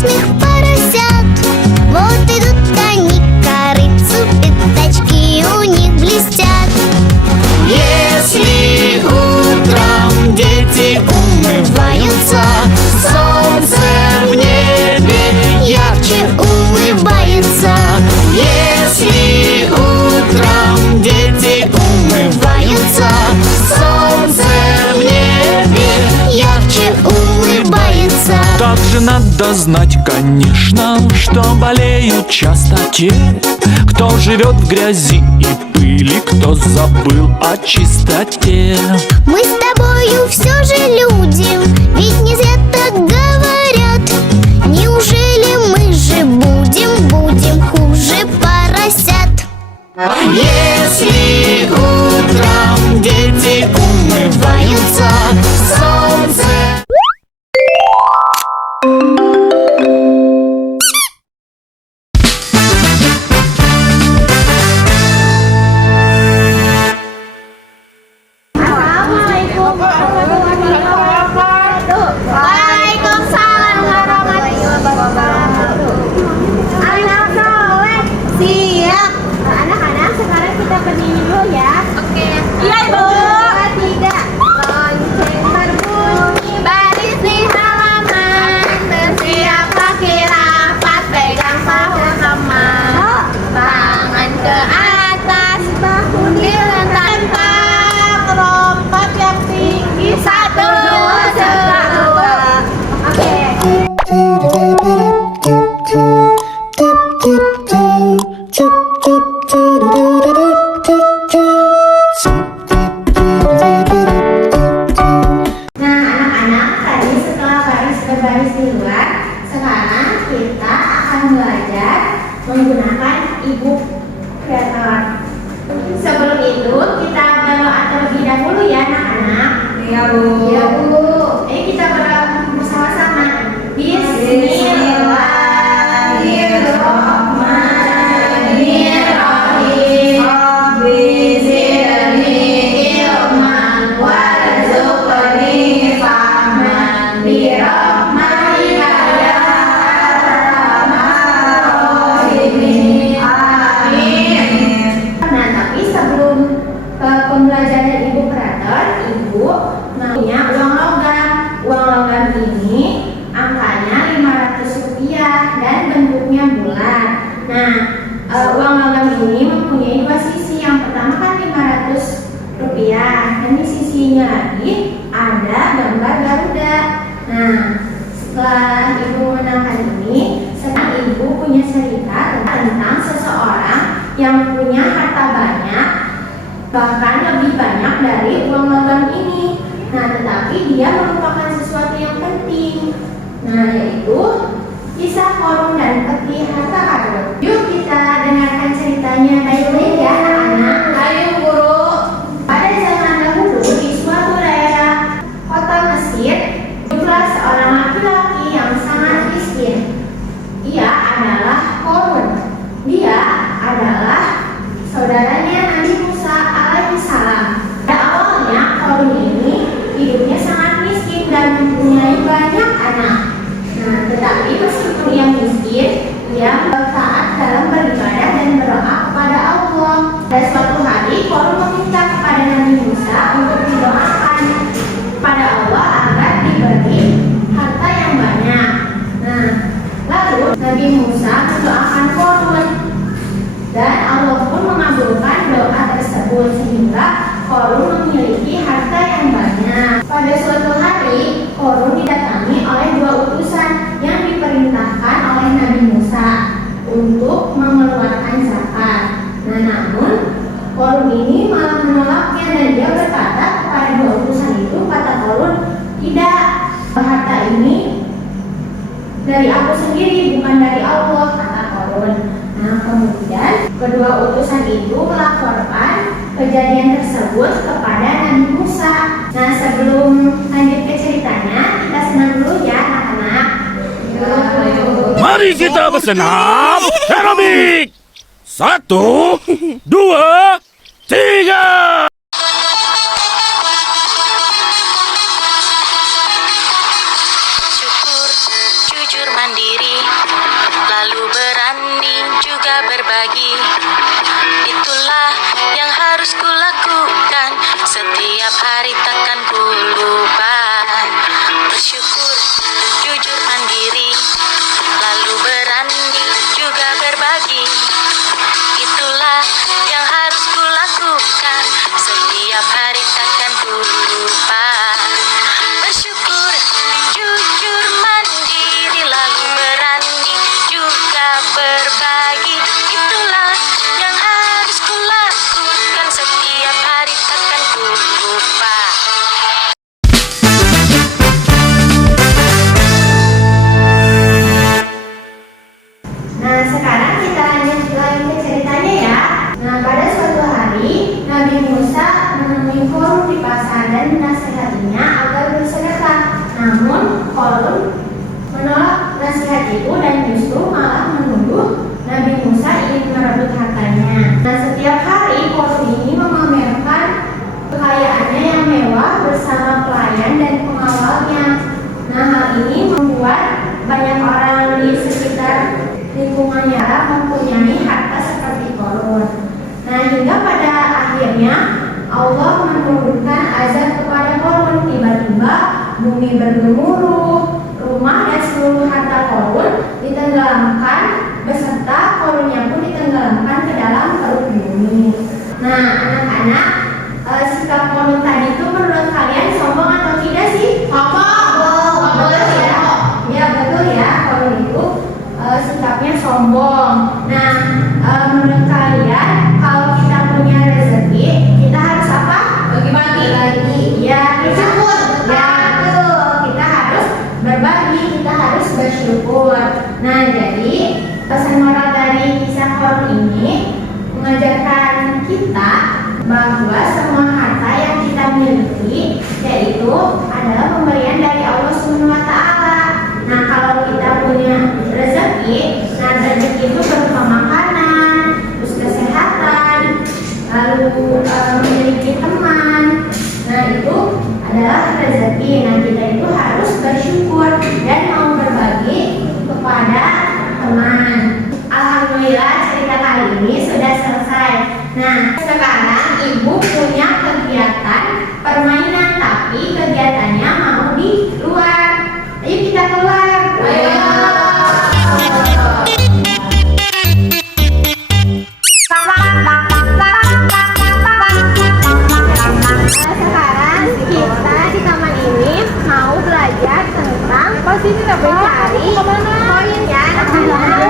послушных поросят. Вот идут они к корыцу, пятачки у них блестят. Если утром дети умываются, солнце в небе Ярче улыбается. Если утром дети умываются, солнце в небе Ярче улыбается. Также надо знать, конечно, что болеют часто те, кто живет в грязи и пыли, кто забыл о чистоте. Мы с тобою все же люди, ведь не зря так говорят. Неужели мы же будем хуже поросят? Если утром дети умываются, солнце... Waalaikumsalam warahmatullahi wabarakatuh. Anak soleh, siap. Anak-anak, sekarang kita berdiri dulu ya. Oke. Iya, Ibu. 2, 3. Lonceng berbunyi, baris di halaman. Bersiap kaki rapat, pegang paha teman. Tangan ke atas, bahu dilentang, rompat yang tinggi. 1, 2, 3. Oke. Nah, anak-anak, tadi setelah berbaris di luar, sekarang kita akan belajar menggunakan ibu kreator. Sebelum itu, kita berdoa terlebih dahulu ya, anak-anak. Iya, Bu. Iya, Bu. Kita berdoa bersama-sama. Bismillahirrahmanirrahim. Rabbi zidni ilman warzuqni fahman birahmatika ya arhamar rahimin. Amin. Nah, tapi sebelum pembelajaran ibu kreator, ibu punya uang logam. Uang logam ini angkanya Rp500 dan bentuknya bulat. Nah, uang logam ini mempunyai dua sisi. Yang pertama kan Rp500, dan di sisinya lagi ada gambar Garuda. Nah, setelah ibu mengenalkan ini, sekarang ibu punya cerita tentang seseorang yang punya harta banyak, bahkan lebih banyak dari uang logam ini. Nah, tetapi dia merupakan sesuatu yang penting. Nah, yaitu kisah Korun dan peti harta karun. Yuk kita dengarkan ceritanya baik-baik ya, anak-anak. Ayo, Guru. Pada zaman dahulu di suatu daerah kota Mesir, hiduplah seorang laki-laki yang sangat miskin. Ia adalah Korun. Dia adalah saudaranya Nabi Musa alaihissalam. Pada awalnya Korun ini hidupnya sangat miskin dan mempunyai banyak anak. Nah, tetapi meskipun ia miskin, ia taat dalam beribadah dan berdoa kepada Allah. Dan suatu hari Korun meminta kepada Nabi Musa untuk didoakan kepada Allah agar diberi harta yang banyak. Nah, lalu Nabi Musa mendoakan Korun dan Allah pun mengabulkan doa tersebut sehingga Korun memiliki harta yang banyak. Pada suatu hari, Korun didatangi oleh dua utusan yang diperintahkan oleh Nabi Musa untuk mengeluarkan zakat. Nah, namun Korun ini malah menolaknya dan dia berkata kepada dua utusan itu, kata Korun, tidak, harta ini dari aku sendiri, bukan dari Allah, kata Korun. Nah, kemudian kedua utusan itu melaporkan kejadian tersebut kepada Nabi Musa. Nah, sebelum lanjut ke ceritanya, kita senang dulu ya, anak-anak. Mari kita bersenam aerobik. 1, 2, 3. Syukur, jujur mandiri, berbagi. Itulah yang harus kulakukan, setiap hari takkan ku lupa. Bersyukur, jujur, mandiri, lalu berani juga berbagi. Itulah yang harus kulakukan, setiap hari takkan ku lupa. Bersyukur, jujur, mandiri, lalu berani juga berbagi. Itulah yang harus kulakukan, setiap hari takkan ku lupa. Nah, sekarang kita lanjut lagi ke ceritanya ya. Nah, pada suatu hari, Nabi Musa menemui Korun di pasar dan menasihatinya agar bersedekah. Namun, Korun menolak nasihat itu dan justru malah menuduh Nabi Musa ingin merebut hartanya. Nah, setiap hari Korun ini memamerkan kekayaannya yang mewah bersama pelayan dan pengawalnya. Nah, hal ini membuat banyak orang di sekitar lingkungannya mempunyai harta seperti Korun. Nah, hingga pada akhirnya Allah menurunkan azab kepada Korun. Tiba-tiba bumi bergemuruh, rumah dan seluruh harta Korun ditenggelamkan beserta Korunnya pun ditenggelamkan ke dalam perut bumi. Nah, anak-anak, sikap Korun tadi itu menurut kalian sombong atau tidak sih? Sombong. Betul ya? Ya, betul ya. Korun itu sikapnya sombong. Nah, menurut kalian kalau kita punya rezeki, kita harus apa? Bagi-bagi. Ya, kita betul. Kita harus berbagi, kita harus bersyukur. Nah, jadi pesan moral dari kisah Korun ini mengajarkan kita bahwa semua harta yang kita miliki yaitu adalah pemberian dari Allah SWT. Nah, kalau kita punya rezeki, nah rezeki itu berupa makanan, terus kesehatan, lalu memiliki teman. Nah, itu adalah rezeki. Nah, kita itu harus bersyukur dan mau berbagi kepada teman. Alhamdulillah, cerita kali ini sudah selesai. Nah, sekarang ibu punya kegiatan permainan, tapi kegiatannya mau di luar. Ayo kita keluar. Ayo. Sekarang kita di taman ini mau belajar tentang mencari koin ya.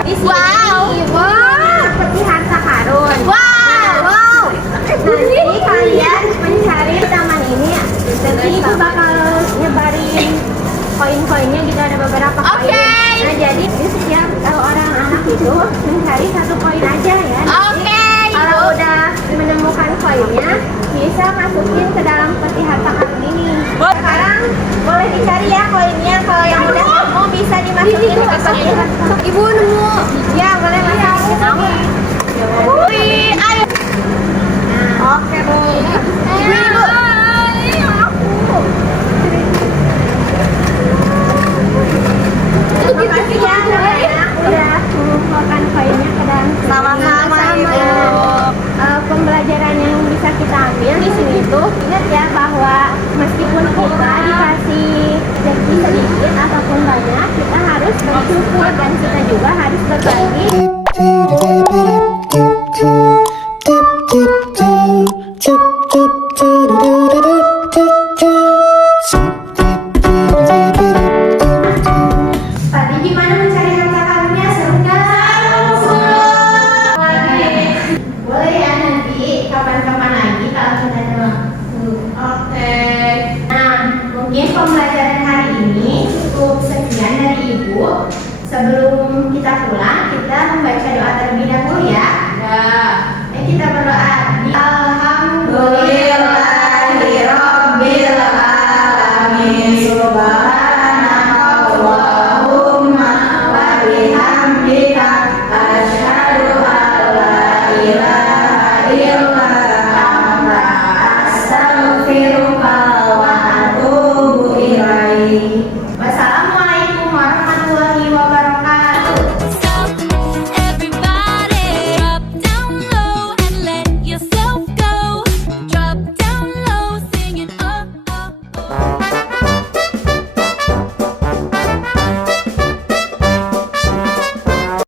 Di sini ibu seperti harta karun. Nanti kalian mencari taman ini. Nanti ibu bakal nyebarin koin-koinnya gitu, ada beberapa koin. Nah, jadi di setiap orang anak itu mencari satu koin aja ya. Kalau udah menemukan koinnya, bisa masukin ke dalam peti harta karun ini. Sekarang boleh dicari ya koinnya. Kalau yang udah nemu bisa dimasukin ke peti harta. Ibu nemu? Ya, boleh masukin. Ayo. Oke, Bu. Ibu. Terima kasih ya anak-anak udah mengumpulkan koinnya ke dalam. Sama-sama Ibu. Pembelajaran yang bisa kita ambil di sini tuh, ingat ya bahwa meskipun kita dikasih rezeki sedikit ataupun banyak, kita harus bersyukur dan kita juga harus berbagi. Tadi gimana mencari harta karunnya? Seru nggak? Seru. Boleh ya nanti kapan-kapan lagi kalau kita ada waktu. Oke. Nah, mungkin pembelajaran hari ini cukup sekian dari Ibu. Sebelum kita pulang, kita membaca doa terlebih dahulu ya. Ya. Kita berdoa